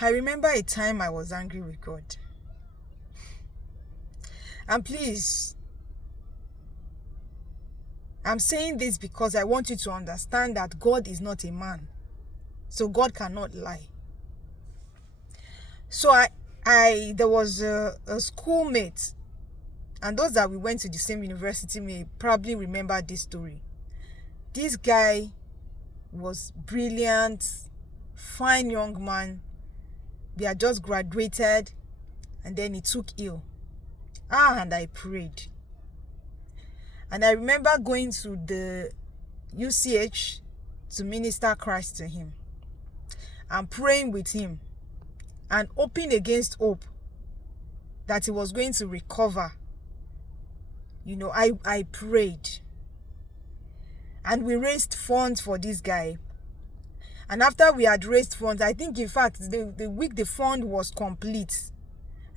I remember a time I was angry with God. And please, I'm saying this because I want you to understand that God is not a man. So God cannot lie. So there was a schoolmate, and those that we went to the same university may probably remember this story. This guy was brilliant, fine young man. They had just graduated, and then he took ill. And I prayed. And I remember going to the UCH to minister Christ to him and praying with him and hoping against hope that he was going to recover. I prayed. And we raised funds for this guy. And after we had raised funds, I think in fact the week the fund was complete.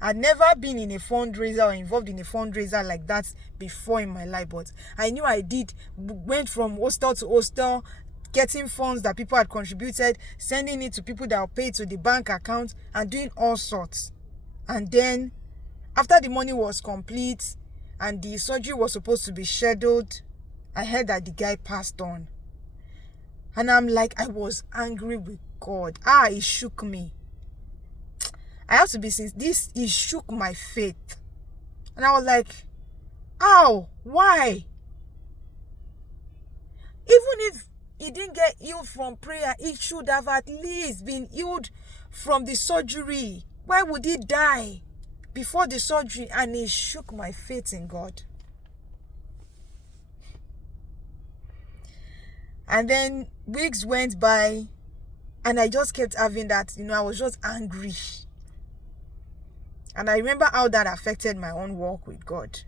I'd never been in a fundraiser or involved in a fundraiser like that before in my life, but I knew I did. Went from hostel to hostel, getting funds that people had contributed, sending it to people that were paid to the bank account, and doing all sorts. And then, after the money was complete and the surgery was supposed to be scheduled, I heard that the guy passed on. And I'm like, I was angry with God. It shook me. I have to be sincere. It shook my faith. And I was like, why? Even if he didn't get healed from prayer, he should have at least been healed from the surgery. Why would he die before the surgery? And it shook my faith in God. And then weeks went by, and I just kept having that, I was just angry. And I remember how that affected my own walk with God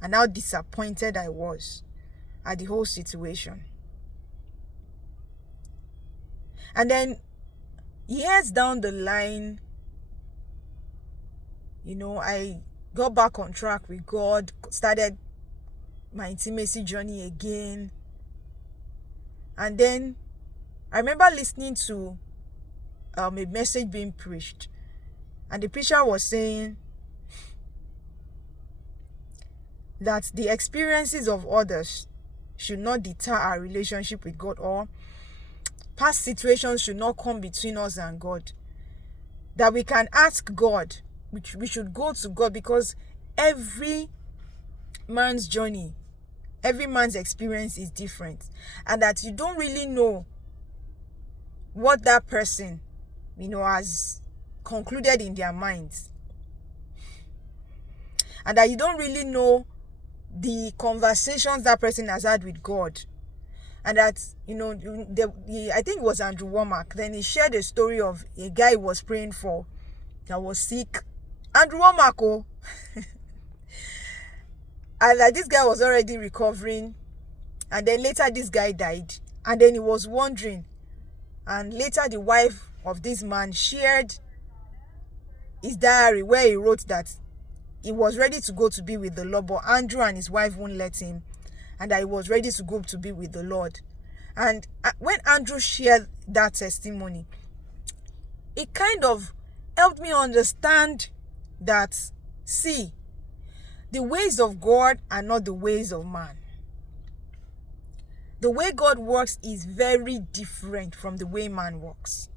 and how disappointed I was at the whole situation. And then years down the line, I got back on track with God, started my intimacy journey again. And then I remember listening to a message being preached. And the preacher was saying that the experiences of others should not deter our relationship with God, or past situations should not come between us and God. That we can ask God, we should go to God, because every man's journey, every man's experience is different. And that you don't really know what that person, has concluded in their minds, and that you don't really know the conversations that person has had with God. And that I think it was Andrew Womack, then he shared a story of a guy he was praying for that was sick. Andrew Womack, and that this guy was already recovering, and then later this guy died, and then he was wondering, and later the wife of this man shared his diary where he wrote that he was ready to go to be with the Lord, but Andrew and his wife wouldn't let him, and that he was ready to go to be with the Lord. And when Andrew shared that testimony, it kind of helped me understand that, see, the ways of God are not the ways of man. The way God works is very different from the way man works.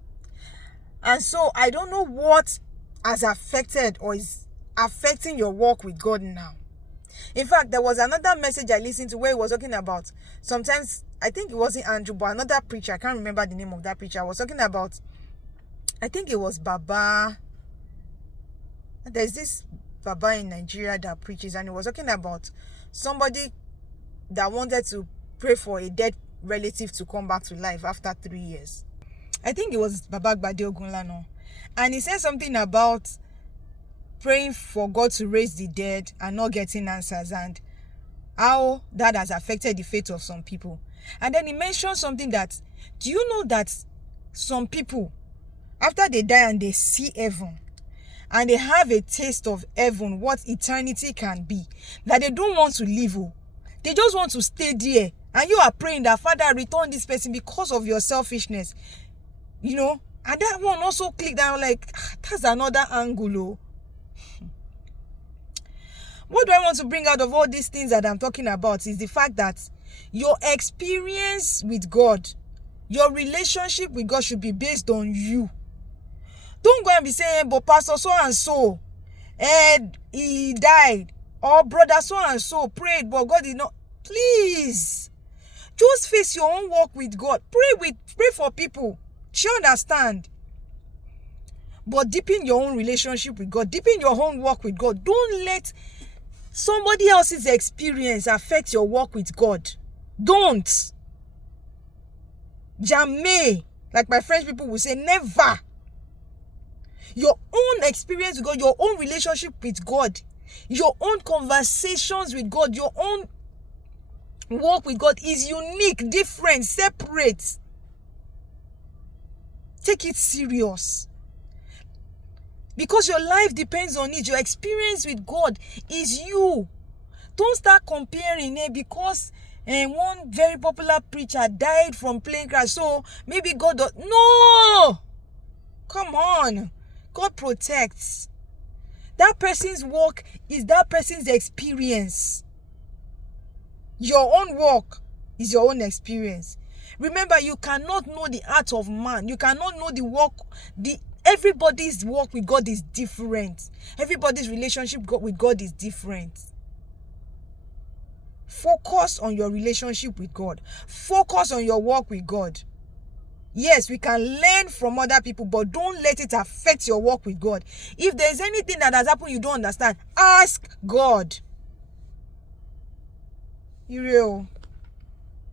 And so I don't know what has affected or is affecting your walk with God now. In fact, there was another message I listened to where he was talking about, sometimes, I think it wasn't Andrew, but another preacher, I can't remember the name of that preacher, was talking about, I think it was Baba. There's this Baba in Nigeria that preaches, and he was talking about somebody that wanted to pray for a dead relative to come back to life after 3 years. I think it was Baba Gbade Ogunlana. And he said something about praying for God to raise the dead and not getting answers, and how that has affected the faith of some people. And then he mentioned something that, do you know that some people, after they die and they see heaven, and they have a taste of heaven, what eternity can be, that they don't want to leave. They just want to stay there. And you are praying that, Father, return this person because of your selfishness. And that one also clicked, and I'm like, that's another angle. Oh. What do I want to bring out of all these things that I'm talking about is the fact that your experience with God, your relationship with God should be based on you. Don't go and be saying, but Pastor so and so, and he died, or brother so and so prayed, but God did not. Please, just face your own walk with God. Pray for people. She understand. But deepen your own relationship with God. Deepen your own walk with God. Don't let somebody else's experience affect your walk with God. Don't. Jamais. Like my French people will say, never. Your own experience with God, your own relationship with God, your own conversations with God, your own walk with God is unique, different, separate. Take it serious. Because your life depends on it. Your experience with God is you. Don't start comparing it because one very popular preacher died from plane crash. So maybe God does. No! Come on. God protects. That person's walk is that person's experience. Your own walk is your own experience. Remember, you cannot know the heart of man. You cannot know the walk. Everybody's walk with God is different. Everybody's relationship with God is different. Focus on your relationship with God. Focus on your walk with God. Yes, we can learn from other people, but don't let it affect your walk with God. If there's anything that has happened you don't understand, ask God. You real.